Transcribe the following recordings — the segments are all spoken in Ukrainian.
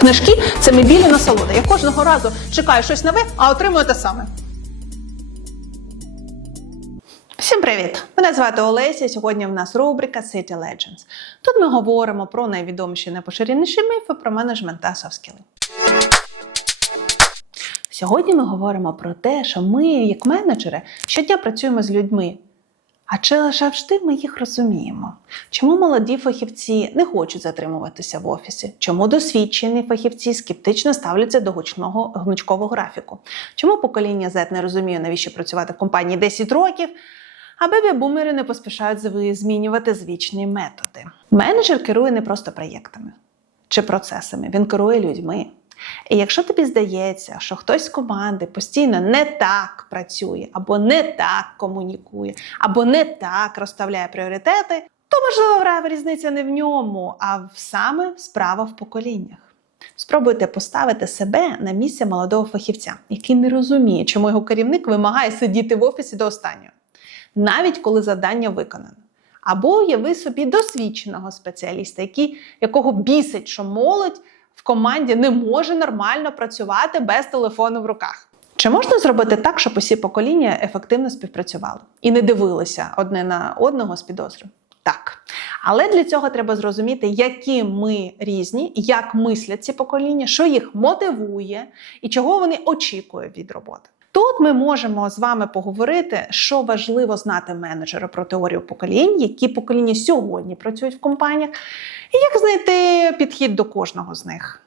Книжки це мебільна насолода. Я кожного разу чекаю щось нове, а отримую те саме. Всім привіт! Мене звати Олеся. Сьогодні в нас рубрика City Legends. Тут ми говоримо про найвідоміші найпоширеніші міфи про менеджмент та софт-скіли. Сьогодні ми говоримо про те, що ми, як менеджери, щодня працюємо з людьми. А чи завжди ми їх розуміємо? Чому молоді фахівці не хочуть затримуватися в офісі? Чому досвідчені фахівці скептично ставляться до гучного гнучкового графіку? Чому покоління Z не розуміє, навіщо працювати в компанії 10 років? А бебі-бумери не поспішають змінювати звичні методи. Менеджер керує не просто проєктами чи процесами, він керує людьми. І якщо тобі здається, що хтось з команди постійно не так працює, або не так комунікує, або не так розставляє пріоритети, то можливо різниця не в ньому, а в саме справа в поколіннях. Спробуйте поставити себе на місце молодого фахівця, який не розуміє, чому його керівник вимагає сидіти в офісі до останнього, навіть коли завдання виконане. Або уяви собі досвідченого спеціаліста, який, якого бісить, що молодь в команді не може нормально працювати без телефону в руках. Чи можна зробити так, щоб усі покоління ефективно співпрацювали і не дивилися одне на одного з підозрою? Так. Але для цього треба зрозуміти, які ми різні, як мислять ці покоління, що їх мотивує і чого вони очікують від роботи. Тут ми можемо з вами поговорити, що важливо знати менеджеру про теорію поколінь, які покоління сьогодні працюють в компаніях, і як знайти підхід до кожного з них.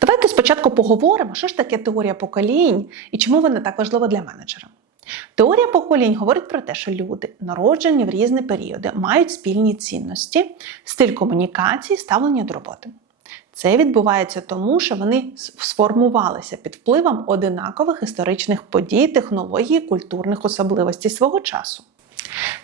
Давайте спочатку поговоримо, що ж таке теорія поколінь і чому вона так важлива для менеджера. Теорія поколінь говорить про те, що люди, народжені в різні періоди, мають спільні цінності, стиль комунікації, ставлення до роботи. Це відбувається тому, що вони сформувалися під впливом одинакових історичних подій, технологій, культурних особливостей свого часу.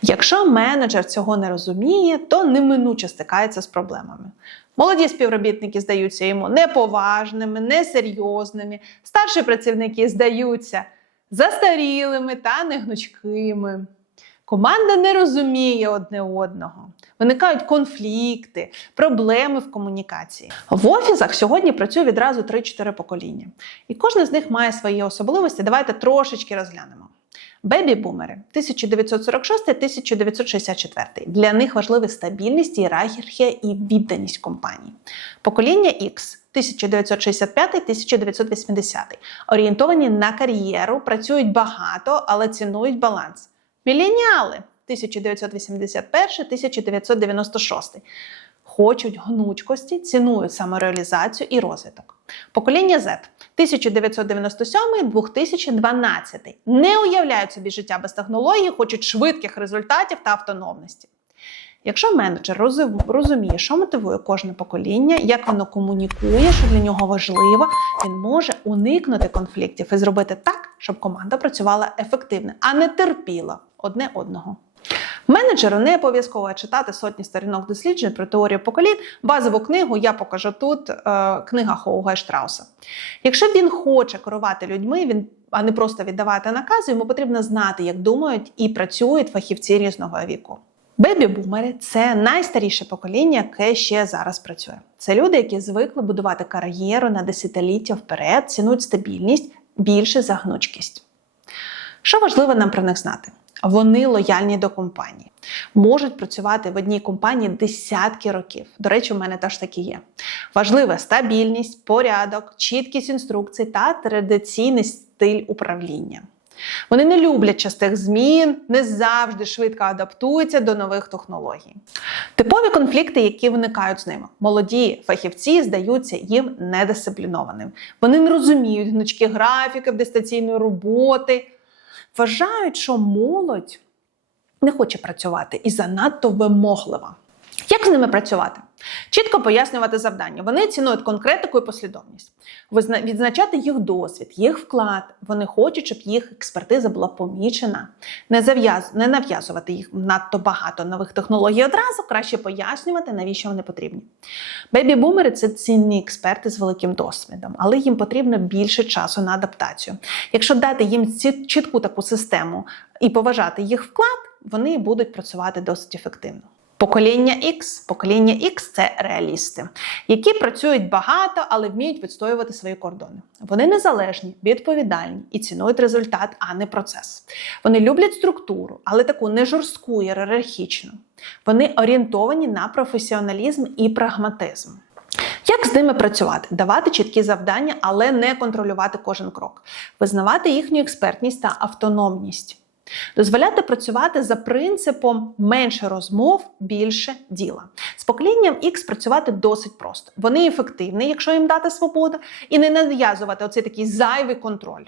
Якщо менеджер цього не розуміє, то неминуче стикається з проблемами. Молоді співробітники здаються йому неповажними, несерйозними, старші працівники здаються застарілими та негнучкими. Команда не розуміє одне одного, виникають конфлікти, проблеми в комунікації. В офісах сьогодні працює відразу 3-4 покоління, і кожне з них має свої особливості. Давайте трошечки розглянемо. Бебі-бумери 1946-1964. Для них важливі стабільність, ієрархія і відданість компанії. Покоління X 1965-1980. Орієнтовані на кар'єру, працюють багато, але цінують баланс. Міленіали 1981-1996. Хочуть гнучкості, цінують самореалізацію і розвиток. Покоління Z 1997-2012 не уявляють собі життя без технологій, хочуть швидких результатів та автономності. Якщо менеджер розуміє, що мотивує кожне покоління, як воно комунікує, що для нього важливо, він може уникнути конфліктів і зробити так, щоб команда працювала ефективно, а не терпіла одне одного. Менеджеру не обов'язково читати сотні сторінок досліджень про теорію поколінь. Базову книгу я покажу тут. е, книга Хоуга Штрауса. Якщо він хоче керувати людьми, він а не просто віддавати накази, йому потрібно знати, як думають і працюють фахівці різного віку. Бебі-бумери це найстаріше покоління, яке ще зараз працює. Це люди, які звикли будувати кар'єру на десятиліття вперед, цінують стабільність більше за гнучкість. Що важливо нам про них знати? Вони лояльні до компанії, можуть працювати в одній компанії десятки років. До речі, у мене теж такі є. Важлива стабільність, порядок, чіткість інструкцій та традиційний стиль управління. Вони не люблять частих змін, не завжди швидко адаптуються до нових технологій. Типові конфлікти, які виникають з ними. Молоді фахівці здаються їм недисциплінованим. Вони не розуміють гнучки графіки, дистанційної роботи, вважають, що молодь не хоче працювати і занадто вимоглива. Як з ними працювати? Чітко пояснювати завдання. Вони цінують конкретику і послідовність, відзначати їх досвід, їх вклад. Вони хочуть, щоб їх експертиза була помічена. Не, зав'яз... не нав'язувати їх надто багато нових технологій одразу, краще пояснювати, навіщо вони потрібні. Бебі-бумери це цінні експерти з великим досвідом, але їм потрібно більше часу на адаптацію. Якщо дати їм чітку таку систему і поважати їх вклад, вони будуть працювати досить ефективно. Покоління X. Покоління X – це реалісти, які працюють багато, але вміють відстоювати свої кордони. Вони незалежні, відповідальні і цінують результат, а не процес. Вони люблять структуру, але таку не жорстку, ієрархічну. Вони орієнтовані на професіоналізм і прагматизм. Як з ними працювати? Давати чіткі завдання, але не контролювати кожен крок, визнавати їхню експертність та автономність. Дозволяти працювати за принципом менше розмов, більше діла. З поколінням X працювати досить просто. Вони ефективні, якщо їм дати свободу, і не нав'язувати оцей такий зайвий контроль.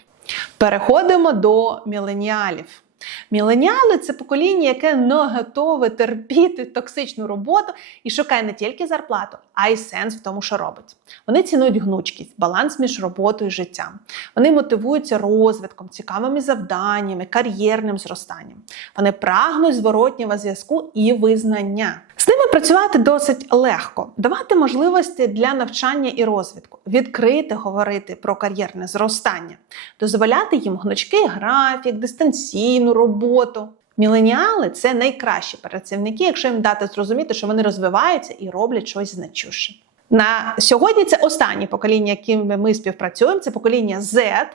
Переходимо до міленіалів. Міленіали це покоління, яке не готове терпіти токсичну роботу і шукає не тільки зарплату, а й сенс в тому, що робить. Вони цінують гнучкість, баланс між роботою і життям. Вони мотивуються розвитком, цікавими завданнями, кар'єрним зростанням. Вони прагнуть зворотнього зв'язку і визнання. З ними працювати досить легко, давати можливості для навчання і розвитку, відкрити говорити про кар'єрне зростання, дозволяти їм гнучкий графік, дистанційну роботу. Міленіали це найкращі працівники, якщо їм дати зрозуміти, що вони розвиваються і роблять щось значуще. На сьогодні це останнє покоління, яким ми співпрацюємо, це покоління Z.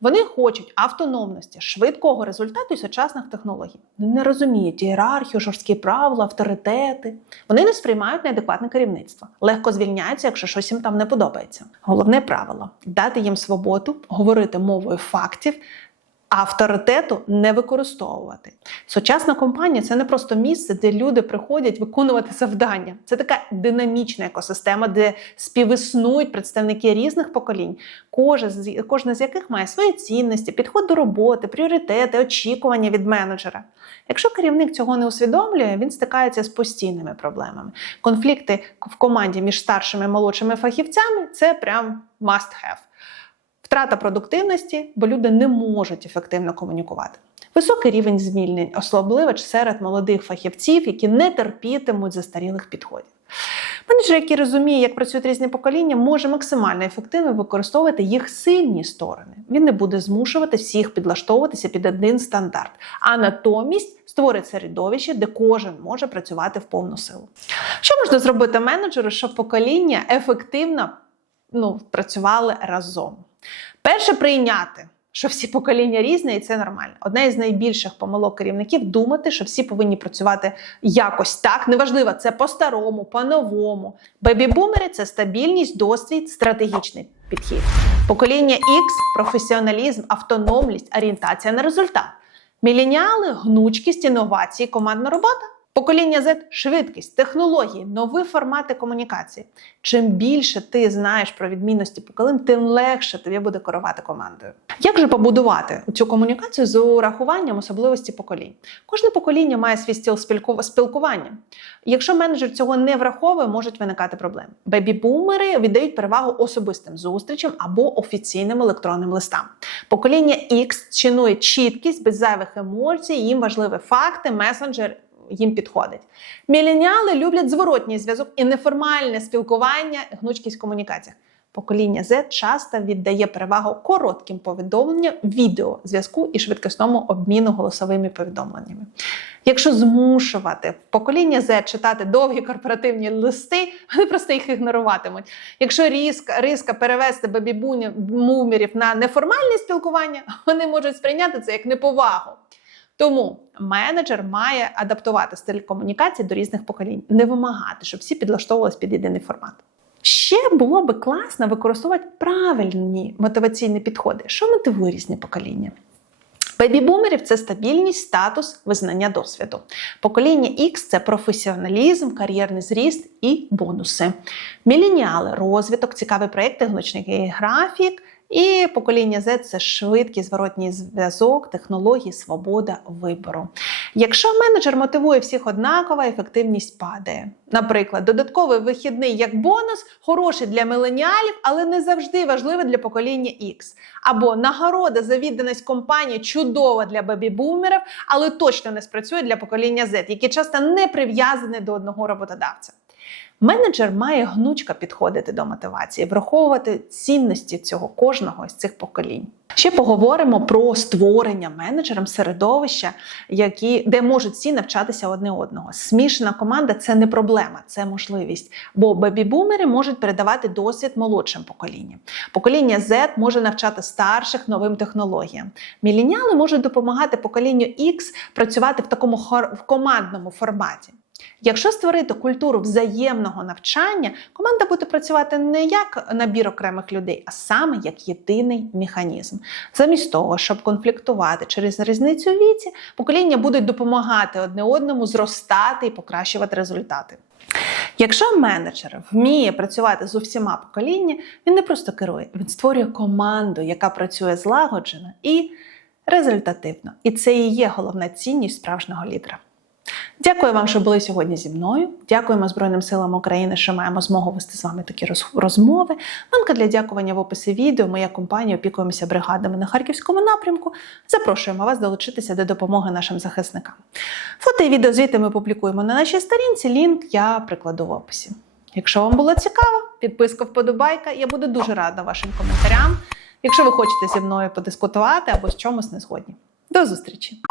Вони хочуть автономності, швидкого результату і сучасних технологій. Вони не розуміють ієрархію, жорсткі правила, авторитети. Вони не сприймають неадекватне керівництво, легко звільняються, якщо щось їм там не подобається. Головне правило дати їм свободу, говорити мовою фактів. Авторитету не використовувати. Сучасна компанія це не просто місце, де люди приходять виконувати завдання. Це така динамічна екосистема, де співіснують представники різних поколінь, кожна з яких має свої цінності, підход до роботи, пріоритети, очікування від менеджера. Якщо керівник цього не усвідомлює, він стикається з постійними проблемами. Конфлікти в команді між старшими і молодшими фахівцями це прям must have. Втрата продуктивності, бо люди не можуть ефективно комунікувати. Високий рівень звільнень, особливо серед молодих фахівців, які не терпітимуть застарілих підходів. Менеджер, який розуміє, як працюють різні покоління, може максимально ефективно використовувати їх сильні сторони. Він не буде змушувати всіх підлаштовуватися під один стандарт, а натомість створить середовище, де кожен може працювати в повну силу. Що можна зробити менеджеру, щоб покоління ефективно ну, працювали разом? Перше прийняти, що всі покоління різні, і це нормально. Одна із найбільших помилок керівників думати, що всі повинні працювати якось так. Неважливо, це по-старому, по-новому. Бебі-бумери це стабільність, досвід, стратегічний підхід. Покоління X – професіоналізм, автономність, орієнтація на результат. Міленіали гнучкість, інновації, командна робота. Покоління Z – швидкість, технології, нові формати комунікації. Чим більше ти знаєш про відмінності поколінь, тим легше тобі буде керувати командою. Як же побудувати цю комунікацію з урахуванням особливості поколінь? Кожне покоління має свій стіл спілку- спілкування. Якщо менеджер цього не враховує, можуть виникати проблеми. Бебі-бумери віддають перевагу особистим зустрічам або офіційним електронним листам. Покоління X цінує чіткість без зайвих емоцій, їм важливі факти, месенджер їм підходить. Міленіали люблять зворотній зв'язок і неформальне спілкування, гнучкість в комунікаціях. Покоління Z часто віддає перевагу коротким повідомленням, відео зв'язку і швидкісному обміну голосовими повідомленнями. Якщо змушувати покоління Z читати довгі корпоративні листи, вони просто їх ігноруватимуть. Якщо різка, риска перевести бебі-бумерів на неформальне спілкування, вони можуть сприйняти це як неповагу. Тому менеджер має адаптувати стиль комунікації до різних поколінь, не вимагати, щоб всі підлаштовувалися під єдиний формат. Ще було би класно використовувати правильні мотиваційні підходи, що мотивує різні покоління. Бебі-бумерів це стабільність, статус, визнання досвіду. Покоління X – це професіоналізм, кар'єрний зріст і бонуси. Міленіали розвиток, цікаві проєкти, гнучний графік. І покоління Z – це швидкий зворотній зв'язок, технології, свобода вибору. Якщо менеджер мотивує всіх однаково, ефективність падає. Наприклад, додатковий вихідний як бонус хороший для міленіалів, але не завжди важливий для покоління X. Або нагорода за відданість компанії чудова для бебі-бумерів, але точно не спрацює для покоління Z, які часто не прив'язані до одного роботодавця. Менеджер має гнучко підходити до мотивації, враховувати цінності цього кожного з цих поколінь. Ще поговоримо про створення менеджером середовища, які, де можуть всі навчатися одне одного. Смішана команда це не проблема, це можливість. Бо бебі-бумери можуть передавати досвід молодшим поколінням. Покоління Z може навчати старших новим технологіям. Міленіали можуть допомагати поколінню X працювати в такому в командному форматі. Якщо створити культуру взаємного навчання, команда буде працювати не як набір окремих людей, а саме як єдиний механізм. Замість того, щоб конфліктувати через різницю у віці, покоління будуть допомагати одне одному зростати і покращувати результати. Якщо менеджер вміє працювати з усіма поколіннями, він не просто керує, він створює команду, яка працює злагоджено і результативно. І це і є головна цінність справжнього лідера. Дякую вам, що були сьогодні зі мною. Дякуємо Збройним силам України, що маємо змогу вести з вами такі розмови. Ланка для дякування в описі відео. Моя компанія опікуємося бригадами на харківському напрямку. Запрошуємо вас долучитися до допомоги нашим захисникам. Фото і відеозвіти ми публікуємо на нашій сторінці. Лінк я прикладу в описі. Якщо вам було цікаво, підписка вподобайка. Я буду дуже рада вашим коментарям. Якщо ви хочете зі мною подискутувати або з чомусь не згодні. До зустрічі!